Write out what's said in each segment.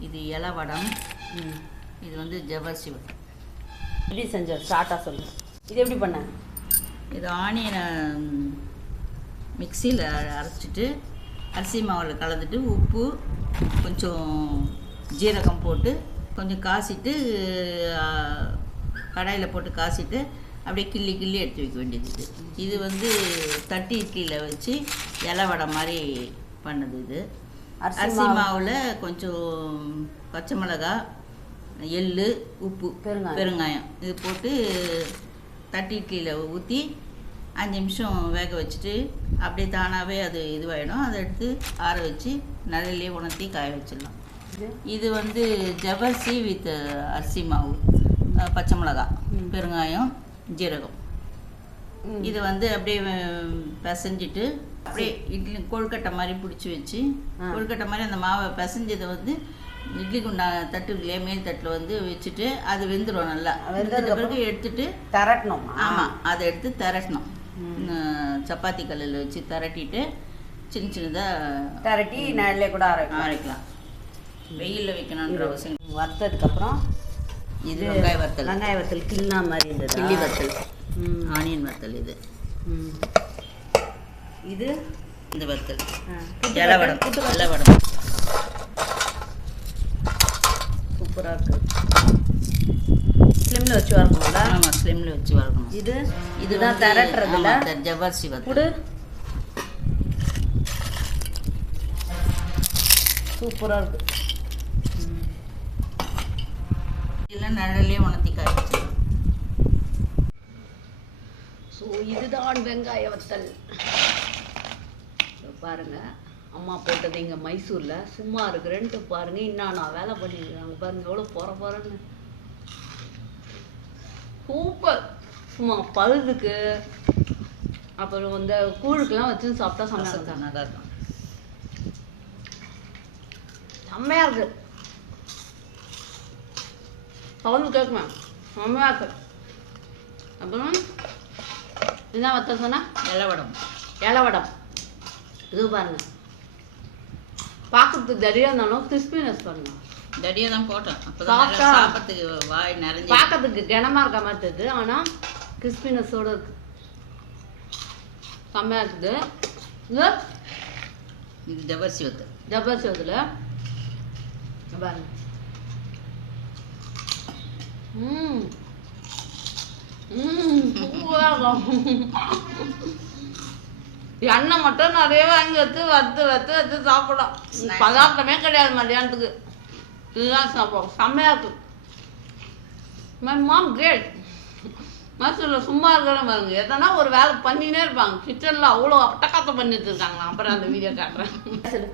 இது இலை வடம் ம். இது வந்து ஜவ்வரிசி வடம் எப்படி செஞ்ச ஷார்ட்டாக சொல்லு. இது எப்படி பண்ண? இது ஆனியனை மிக்சியில் அரைச்சிட்டு அரிசி மாவில் கலந்துட்டு உப்பு கொஞ்சம் ஜீரகம் போட்டு கொஞ்சம் காசிட்டு கடாயில் போட்டு காசிட்டு அப்படியே கிள்ளி கிள்ளி எடுத்து வைக்க வேண்டியது இது. இது வந்து தட்டி இட்லியில் வச்சு இலை வடை மாதிரி பண்ணுது இது. அரிசி அரிசி மாவு. மாவில் கொஞ்சம் பச்சை மிளகாய் எள்ளு உப்பு பெருங்காயம். பெருங்காயம் இது போட்டு தட்டி இட்லியில் ஊற்றி அஞ்சு நிமிஷம் வேக வச்சுட்டு அப்படியே தானாகவே அது இதுவாகிடும் அதை எடுத்து ஆற வச்சு நிழல்லே உணர்த்தி காய வச்சிடலாம் இது வந்து ஜவ்வரிசி வித் அரிசி மாவு பச்சை மிளகாய் ம். பெருங்காயம் ஜீரகம். இது வந்து அப்படியே பிசைஞ்சிட்டு அப்படியே இட்லி கொழுக்கட்டை மாதிரி பிடிச்சி வச்சு. கொழுக்கட்டை மாதிரி அந்த மாவை பிசைஞ்சதை வந்து இட்லி குண்டா தட்டு இல்லையா மேல் தட்டில் வந்து வச்சுட்டு அது வெந்துடும் நல்லா. வெந்ததுக்கு பிறகு எடுத்துட்டு திரட்டணுமா. ஆமாம் அதை எடுத்து திரட்டணும். சப்பாத்தி கல்லில் வச்சு திரட்டிட்டு சின்ன சின்னதாக திரட்டி நல்ல கூட அரைக்கலாம். அரைக்கலாம். வெயிலில் வைக்கணுன்ற அவசியம் வறுத்ததுக்கப்புறம் இது வெங்காய வத்தல் வெங்காய வத்தல் கிள்னா மாதிரி இருந்தது? கிள்ளி வத்தல் ம். ஆனியன் வத்தல் இது. ம். இது இந்த வத்தல் இலவடம் இலவடம் சூப்பராக இருக்கு ஸ்லிம்ல வச்சு வரணும்ல ஆமாம் ஸ்லிம்ல வச்சு வளர்க்கணும். இது இது இதுதான் திரட்டுறதுல. ஜவ்வரிசி வத்தல் சூப்பராக இருக்கு. இதெல்லாம் நிழலே உணர்த்தி காய ஸோ இதுதான் வெங்காய வத்தல். இதோ பாருங்க. அம்மா போட்டது இங்கே மைசூரில். சும்மா இருக்கிறேன்ட்டு பாருங்க. இன்னும் நான் வேலை பண்ணியிருக்காங்க பாருங்க. எவ்வளோ போற போறேன்னு. சூப்பர். சும்மா பழுதுக்கு அப்புறம் வந்து கூழுக்கெல்லாம் வச்சு சாப்பிட்டா இருக்கும். நல்லா இருக்கும். செம்மையா இருக்கு. சவுண்டு கேட்குமா செம்மையா இருக்கு. அப்புறம் என்ன வத்தல் சொன்னா? இலவடம் இலவடம் இது பாருங்க. பார்க்கறதுக்கு தடியாக இருந்தாலும் கிறிஸ்பினஸ் பாருங்க தடியாக தான் போட்டோம் அப்பதான் சாப்பிட்றதுக்கு வாய் நிறைஞ்சு பார்க்கறதுக்கு கனமா இருக்க மாதிரி தெரியுது ஆனால் கிறிஸ்பினஸோட இருக்கு. செம்மையா இருக்குது. இது இது ஜப்பாசி அதில் பாருங்க. ம் ம். எண்ணெய் மட்டும் நிறைய வாங்கி வச்சு வறுத்து வறுத்து வச்சு சாப்பிடலாம். Snacks. பதார்த்தமே கிடையாது மதியானத்துக்கு இதுதான் சாப்பிடும் செம்மையா இருக்கு மை மாம் கிரேட் மைசூரில் சும்மா இருக்கிற பாருங்க. எதனா ஒரு வேலை பண்ணினே இருப்பாங்க. கிச்சனில் அவ்வளோ அட்டகாசம் பண்ணி வச்சுருக்காங்க அப்புறம் அந்த வீடியோ காட்டுறேன்.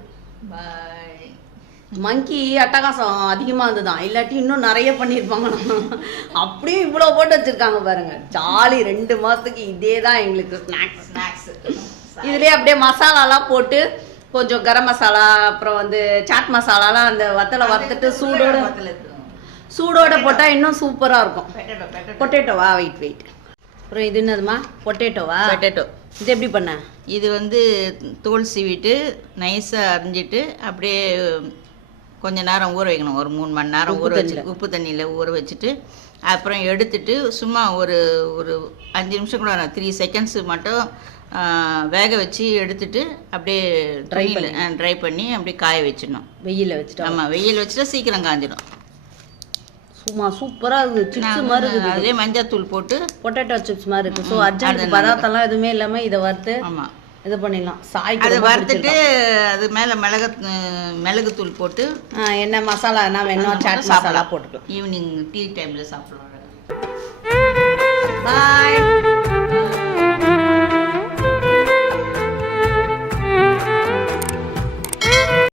பாய் மங்கி அட்டகாசம் அதிகமாக இருந்துதான் இல்லாட்டி இன்னும் நிறைய பண்ணியிருப்பாங்க அப்படியும் இவ்வளோ போட்டு வச்சிருக்காங்க பாருங்க. ஜாலி ரெண்டு மாதத்துக்கு இதே தான் எங்களுக்கு ஸ்நாக்ஸ் ஸ்நாக்ஸ் இதுலேயே அப்படியே மசாலாலாம் போட்டு கொஞ்சம் கரம் மசாலா அப்புறம் வந்து சாட் மசாலாலாம் அந்த வத்தலை வறுத்துட்டு சூடோட சூடோட போட்டால் இன்னும் சூப்பராக இருக்கும். பெட்டேட்டோ பெட்டேட்டோ பொட்டேட்டோவா வெயிட் வெயிட் அப்புறம் இது என்னதுமா பொட்டேட்டோவா பெட்டேட்டோ இது எப்படி பண்ண? இது வந்து தோல் சீவிட்டு நைஸாக அரிஞ்சிட்டு அப்படியே கொஞ்ச நேரம் ஊற வைக்கணும். ஒரு மூணு மணி நேரம் ஊற வச்சு. உப்பு தண்ணியில் ஊற வச்சுட்டு அப்புறம் எடுத்துட்டு சும்மா ஒரு ஒரு அஞ்சு நிமிஷம் கூட த்ரீ செகண்ட்ஸ் மட்டும் வேக வச்சு எடுத்துட்டு அப்படியே Dry ட்ரை பண்ணி. அப்படியே காய வச்சிடணும். வெயிலில் வச்சுட்டோம் ஆமாம் வெயில் வச்சுட்டா சீக்கிரம் காஞ்சிடும். சும்மா சூப்பராக இருக்குது சிப்ஸ் மாதிரி இருக்குது அதே மஞ்சத்தூள் போட்டு பொட்டேட்டோ சிப்ஸ் மாதிரி இருக்கு ஸோ அர்ஜென்ட் பதார்த்தம்லாம் எதுவுமே இல்லாம இதை வறுத்து ஆமாம் இது பண்ணிடலாம். சாய் அதை வறுத்துட்டு. அது மேலே மிளகு மிளகுத்தூள் போட்டு என்ன மசாலா என்ன வேணும் சாட் மசாலா போட்டுக்கலாம். ஈவினிங் டீ டைமில் சாப்பிடலாம்.